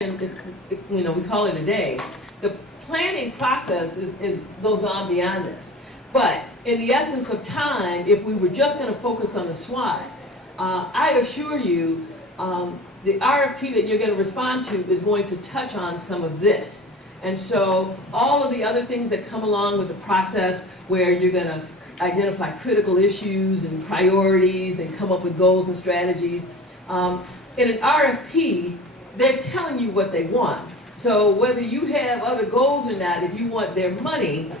we call it a day. The planning process goes on beyond this. But in the essence of time, if we were just going to focus on the SWOT, I assure you, the RFP that you're going to respond to is going to touch on some of this. And so all of the other things that come along with the process where you're going to identify critical issues and priorities and come up with goals and strategies, in an RFP, they're telling you what they want. So whether you have other goals or not, if you want their money,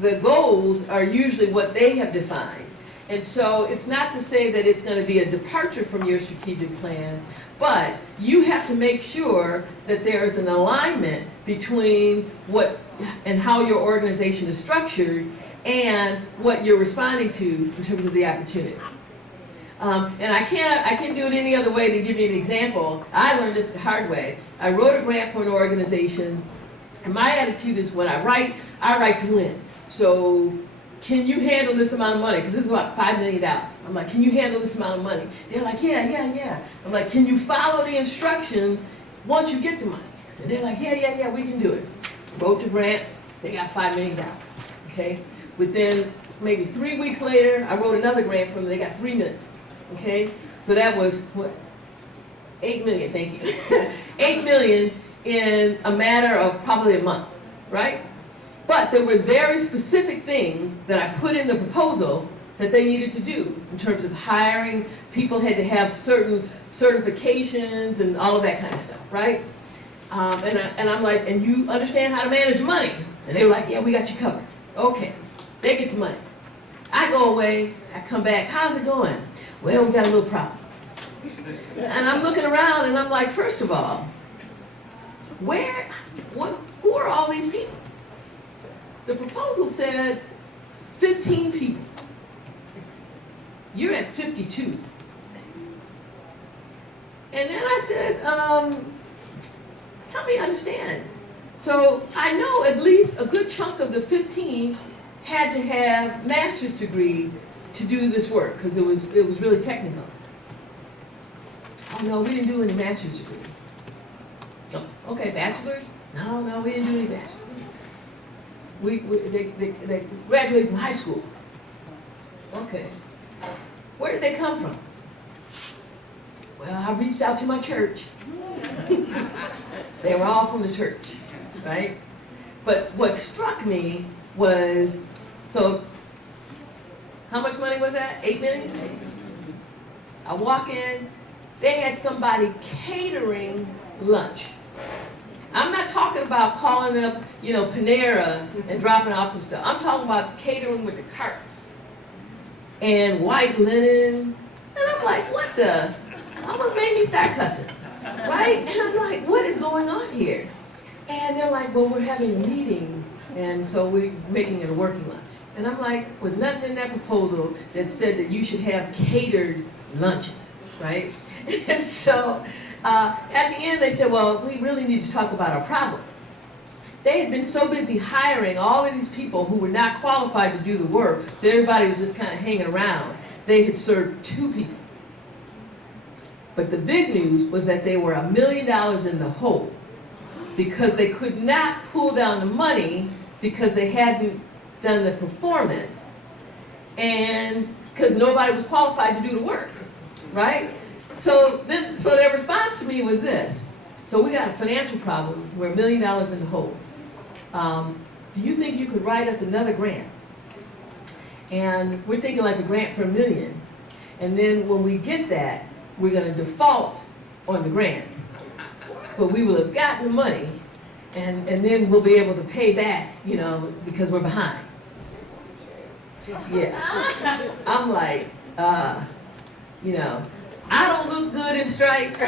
the goals are usually what they have defined. And so it's not to say that it's going to be a departure from your strategic plan, but you have to make sure that there is an alignment between what and how your organization is structured and what you're responding to in terms of the opportunity. And I can't do it any other way to give you an example. I learned this the hard way. I wrote a grant for an organization, and my attitude is when I write to win. So can you handle this amount of money? Because this is about $5 million. I'm like, can you handle this amount of money? They're like, yeah. I'm like, can you follow the instructions once you get the money? And they're like, yeah, we can do it. Wrote the grant, they got $5 million, okay? Within maybe 3 weeks later, I wrote another grant for them, they got $3 million. Okay, so that was what? 8 million, thank you. 8 million in a matter of probably a month, right? But there were very specific things that I put in the proposal that they needed to do in terms of hiring. People had to have certain certifications and all of that kind of stuff, right? And I'm like, and you understand how to manage money? And they were like, yeah, we got you covered. Okay, they get the money. I go away, I come back, how's it going? Well, we got a little problem. And I'm looking around and I'm like, first of all, who are all these people? The proposal said 15 people. You're at 52. And then I said, help me understand. So I know at least a good chunk of the 15 had to have master's degree to do this work, because it was really technical. Oh no, we didn't do any master's degree. No. Okay, bachelor's? No, we didn't do any bachelor's. They graduated from high school. Okay. Where did they come from? Well, I reached out to my church. They were all from the church, right? But what struck me was, so how much money was that? 8 million? I walk in, they had somebody catering lunch. I'm not talking about calling up, Panera and dropping off some stuff. I'm talking about catering with the carts and white linen. And I'm like, what the? Almost made me start cussing, right? And I'm like, what is going on here? And they're like, well, we're having a meeting, and so we're making it a working lunch. And I'm like, with nothing in that proposal that said that you should have catered lunches, right? And so at the end they said, well, we really need to talk about our problem. They had been so busy hiring all of these people who were not qualified to do the work, so everybody was just kind of hanging around. They had served 2 people. But the big news was that they were $1 million in the hole because they could not pull down the money because they hadn't done the performance, and because nobody was qualified to do the work, right? So their response to me was this: so we got a financial problem, we're $1 million in the hole. Do you think you could write us another grant? And we're thinking like a grant for $1 million, and then when we get that, we're going to default on the grant, but we will have gotten the money, and then we'll be able to pay back, because we're behind. Yeah, I'm like, I don't look good in stripes. So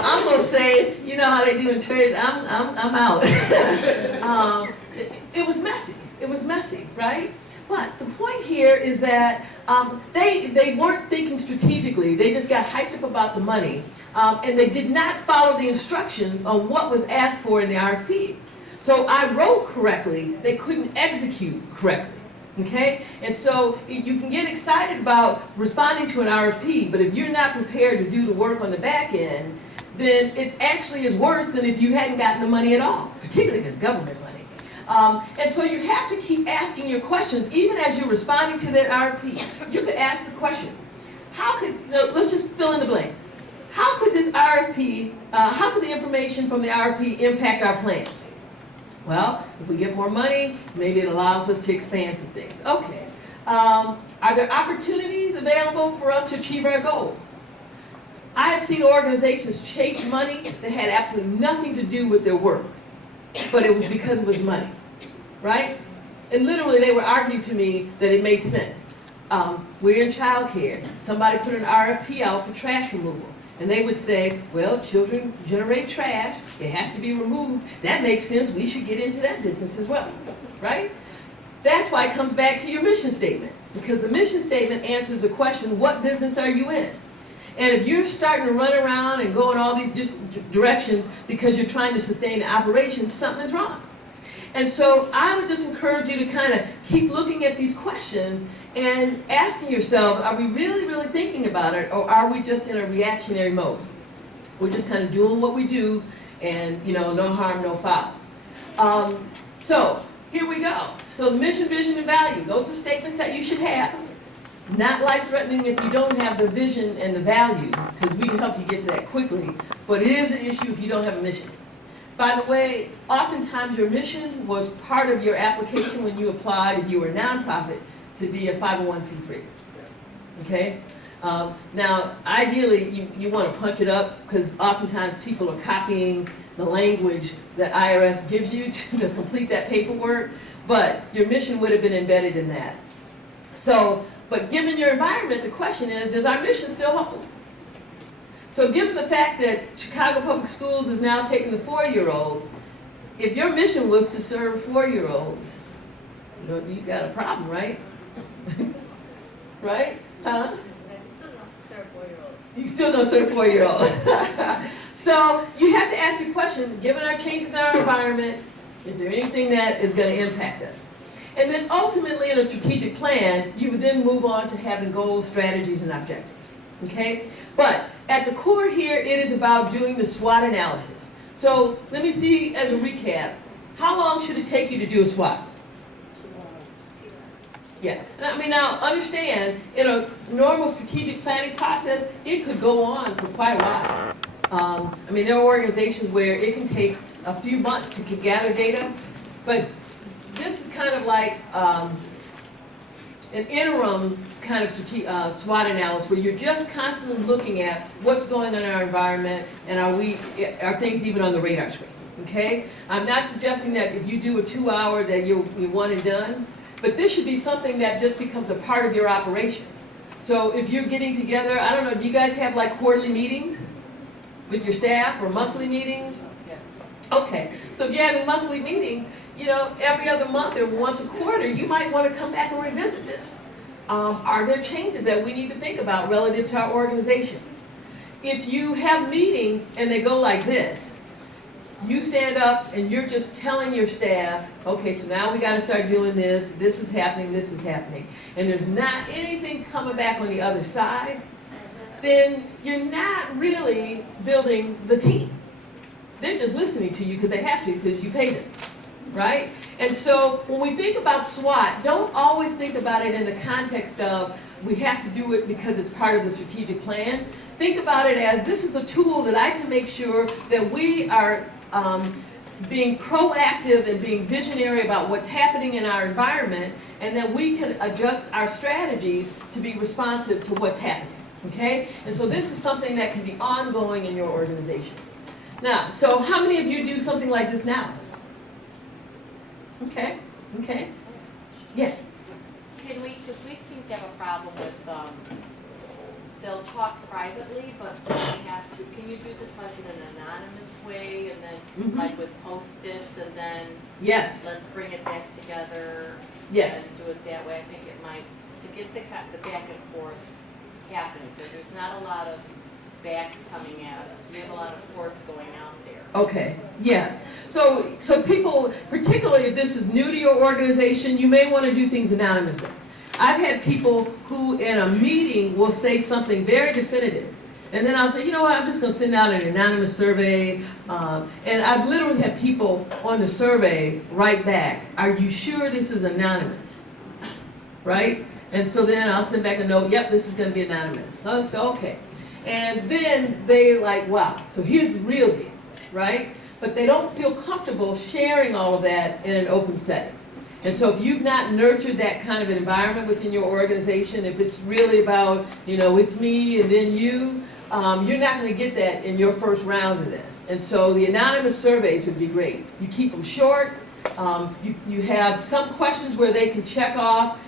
I'm gonna say, how they do in church, I'm out. It was messy. It was messy, right? But the point here is that they weren't thinking strategically. They just got hyped up about the money, and they did not follow the instructions on what was asked for in the RFP. So I wrote correctly, they couldn't execute correctly. Okay? And so you can get excited about responding to an RFP, but if you're not prepared to do the work on the back end, then it actually is worse than if you hadn't gotten the money at all, particularly if it's government money. And so you have to keep asking your questions, even as you're responding to that RFP. You could ask the question, how could, let's just fill in the blank. How could this RFP, how could the information from the RFP impact our plans? Well, if we get more money, maybe it allows us to expand some things. Okay. Are there opportunities available for us to achieve our goal? I have seen organizations chase money that had absolutely nothing to do with their work, but it was because it was money, right? And literally they would argue to me that it made sense. We're in childcare. Somebody put an RFP out for trash removal. And they would say, well, children generate trash. It has to be removed. That makes sense. We should get into that business as well, right? That's why it comes back to your mission statement. Because the mission statement answers the question, what business are you in? And if you're starting to run around and go in all these directions because you're trying to sustain the operation, something is wrong. And so I would just encourage you to kind of keep looking at these questions and asking yourself, are we really, really thinking about it, or are we just in a reactionary mode? We're just kind of doing what we do, and no harm, no foul. So here we go. So mission, vision, and value. Those are statements that you should have. Not life-threatening if you don't have the vision and the value, because we can help you get to that quickly. But it is an issue if you don't have a mission. By the way, oftentimes your mission was part of your application when you applied, if you were a nonprofit, to be a 501c3. Okay? Now, ideally, you want to punch it up, because oftentimes people are copying the language that IRS gives you to complete that paperwork, but your mission would have been embedded in that. So, but given your environment, the question is, does our mission still hold? So given the fact that Chicago Public Schools is now taking the 4-year-olds, if your mission was to serve 4-year-olds, you got a problem, right? Right? Huh? You still don't serve 4-year-olds. So you have to ask your question, given our changes in our environment, is there anything that is going to impact us? And then ultimately in a strategic plan, you would then move on to having goals, strategies, and objectives. Okay? But at the core here, it is about doing the SWOT analysis. So let me see as a recap, how long should it take you to do a SWOT? Yeah, I mean, now understand, in a normal strategic planning process, it could go on for quite a while. I mean, there are organizations where it can take a few months to gather data, but this is kind of like an interim kind of SWOT analysis where you're just constantly looking at what's going on in our environment and are things even on the radar screen, okay? I'm not suggesting that if you do a 2-hour that you're one and done, but this should be something that just becomes a part of your operation. So if you're getting together, I don't know, do you guys have like quarterly meetings with your staff or monthly meetings? Yes. Okay, so if you're having monthly meetings, every other month or once a quarter, you might want to come back and revisit this. Are there changes that we need to think about relative to our organization? If you have meetings and they go like this, you stand up and you're just telling your staff, okay, so now we got to start doing this, this is happening, and there's not anything coming back on the other side, then you're not really building the team. They're just listening to you because they have to, because you pay them, right? And so when we think about SWOT, don't always think about it in the context of we have to do it because it's part of the strategic plan. Think about it as this is a tool that I can make sure that we are being proactive and being visionary about what's happening in our environment, and that we can adjust our strategies to be responsive to what's happening, okay? And so this is something that can be ongoing in your organization. Now, so how many of you do something like this now? Okay, okay. Yes? Can we, because we seem to have a problem with, they'll talk privately, but we have to, can you do this like in an anonymous way, and then like with Post-its, and then Yes. let's bring it back together? Yes. And do it that way. I think it might, to get the back and forth happening, because there's not a lot of back coming at us. We have a lot of forth going out there. Okay, yes. So people, particularly if this is new to your organization, you may want to do things anonymously. I've had people who in a meeting will say something very definitive, And then I'll say, you know what, I'm just gonna send out an anonymous survey. And I've literally had people on the survey write back, are you sure this is anonymous? Right? And so then I'll send back a note, yep, this is gonna be anonymous. Oh, so, okay. And then they're like, wow, so here's the real deal, right? But they don't feel comfortable sharing all of that in an open setting. And so if you've not nurtured that kind of an environment within your organization, if it's really about, you know, it's me and then you, you're not going to get that in your first round of this. And so the anonymous surveys would be great. You keep them short. You have some questions where they can check off.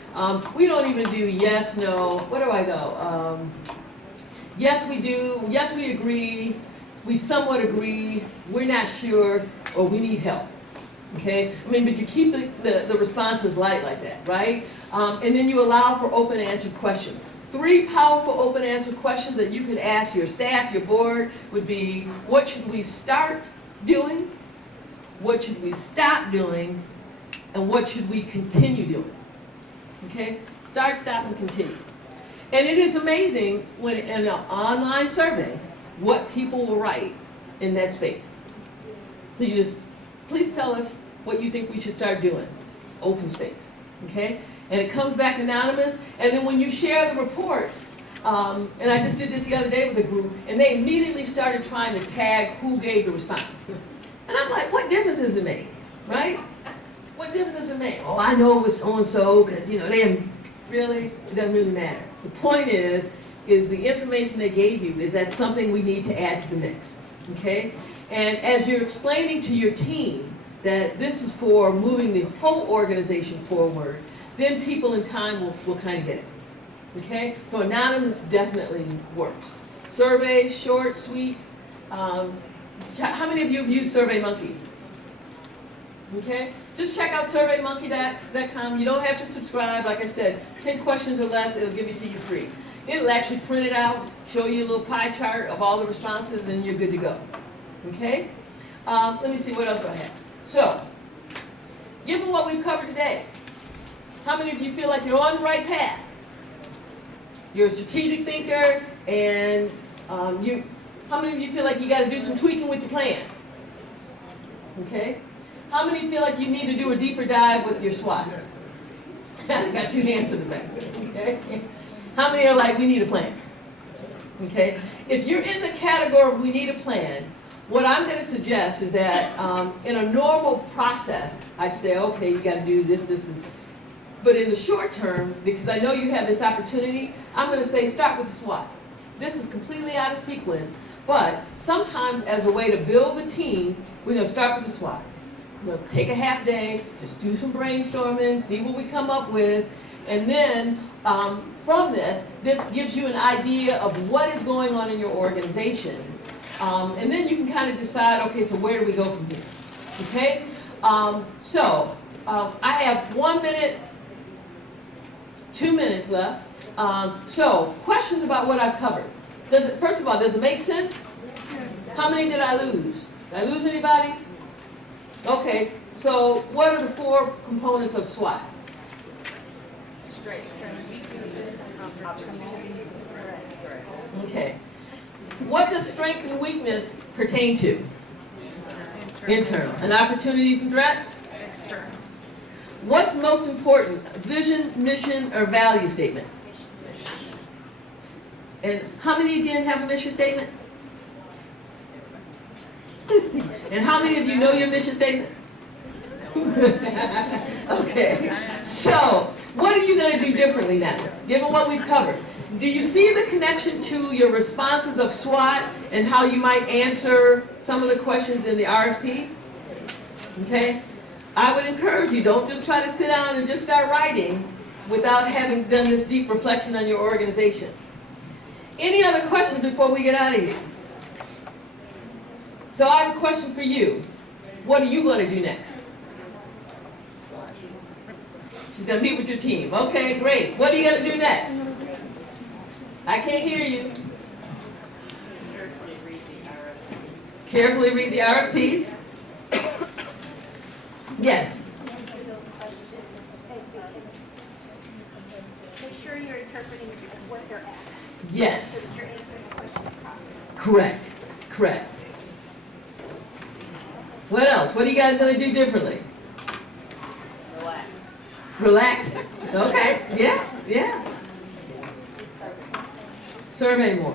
We don't even do yes, no. Where do I go? Yes, we do. Yes, we agree. We somewhat agree. We're not sure, or we need help. Okay? I mean, but you keep the responses light like that, right? And then you allow for open answered questions. 3 powerful open answered questions that you could ask your staff, your board, would be, what should we start doing? What should we stop doing? And what should we continue doing? Okay? Start, stop, and continue. And it is amazing when in an online survey, what people will write in that space. So you just, please tell us what you think we should start doing. Open space, okay? And it comes back anonymous, and then when you share the report, and I just did this the other day with a group, and they immediately started trying to tag who gave the response. And I'm like, what difference does it make, right? What difference does it make? Oh, I know it was so-and-so, because, you know, really, it doesn't really matter. The point is the information they gave you, is that something we need to add to the mix, okay? And as you're explaining to your team that this is for moving the whole organization forward, then people in time will kind of get it, okay? So anonymous definitely works. Surveys, short, sweet. How many of you have used SurveyMonkey? Okay? Just check out surveymonkey.com. You don't have to subscribe. Like I said, 10 questions or less, it'll give it to you free. It'll actually print it out, show you a little pie chart of all the responses, and you're good to go. Okay? Let me see what else I have. So, given what we've covered today, how many of you feel like you're on the right path? You're a strategic thinker, and how many of you feel like you got to do some tweaking with your plan? Okay? How many of you feel like you need to do a deeper dive with your SWOT? I got 2 hands in the back. Okay? How many are like, we need a plan? Okay? If you're in the category of we need a plan, what I'm going to suggest is that in a normal process, I'd say, okay, you got to do this, this. But in the short term, because I know you have this opportunity, I'm going to say start with the SWOT. This is completely out of sequence, but sometimes as a way to build the team, we're going to start with the SWOT. We'll take a half day, just do some brainstorming, see what we come up with, and then from this gives you an idea of what is going on in your organization. And then you can kind of decide, okay, so where do we go from here? Okay? I have 1 minute, 2 minutes left. So, questions about what I've covered. First of all, does it make sense? Yes. How many did I lose? Did I lose anybody? Okay, so what are the 4 components of SWOT? Okay. What does strength and weakness pertain to? Internal. And opportunities and threats? External. What's most important, vision, mission, or value statement? And how many again have a mission statement? And how many of you know your mission statement? Okay, so what are you going to do differently now, given what we've covered? Do you see the connection to your responses of SWOT and how you might answer some of the questions in the RFP? Okay, I would encourage you, don't just try to sit down and just start writing without having done this deep reflection on your organization. Any other questions before we get out of here? So I have a question for you. What are you going to do next? She's going to meet with your team. Okay, great. What are you going to do next? I can't hear you. Carefully read the RFP. Yes. Make sure you're interpreting what they're asking. Yes. So that you're answering the questions properly. Correct, correct. What else? What are you guys gonna do differently? Relax. Relax? Okay, yeah. Survey more.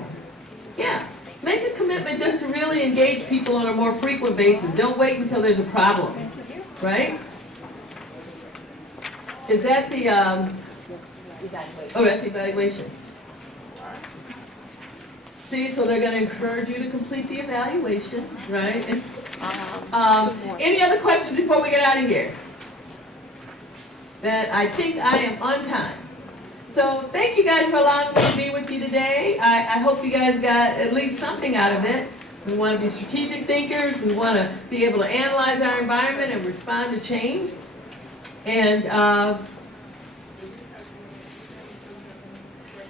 Yeah. Make a commitment just to really engage people on a more frequent basis. Don't wait until there's a problem, right? Is that the, oh, that's the evaluation. See, so they're gonna encourage you to complete the evaluation, right? Any other questions before we get out of here? That I think I am on time. So thank you guys for allowing me to be with you today. I hope you guys got at least something out of it. We want to be strategic thinkers. We want to be able to analyze our environment and respond to change. And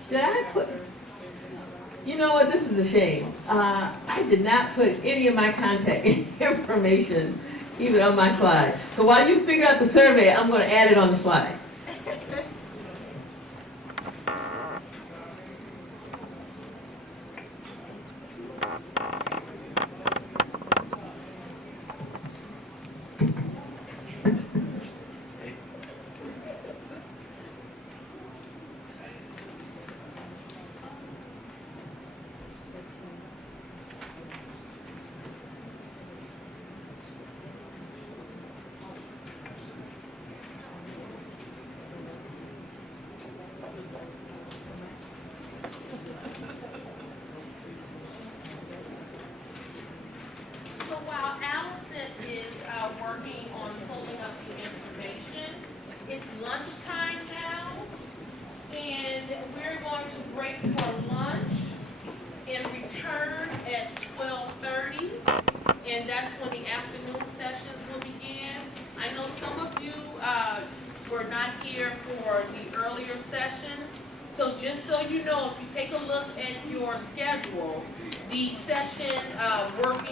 did I put, you know what, this is a shame. I did not put any of my contact information even on my slide. So while you figure out the survey, I'm going to add it on the slide. So while Alyson is working on pulling up the information, it's lunchtime now, and we're going to break for lunch and return at 12:30, and that's when the afternoon sessions will begin. I know some of you were not here for the earlier sessions, so just so you know, if you take a look at your schedule, the session working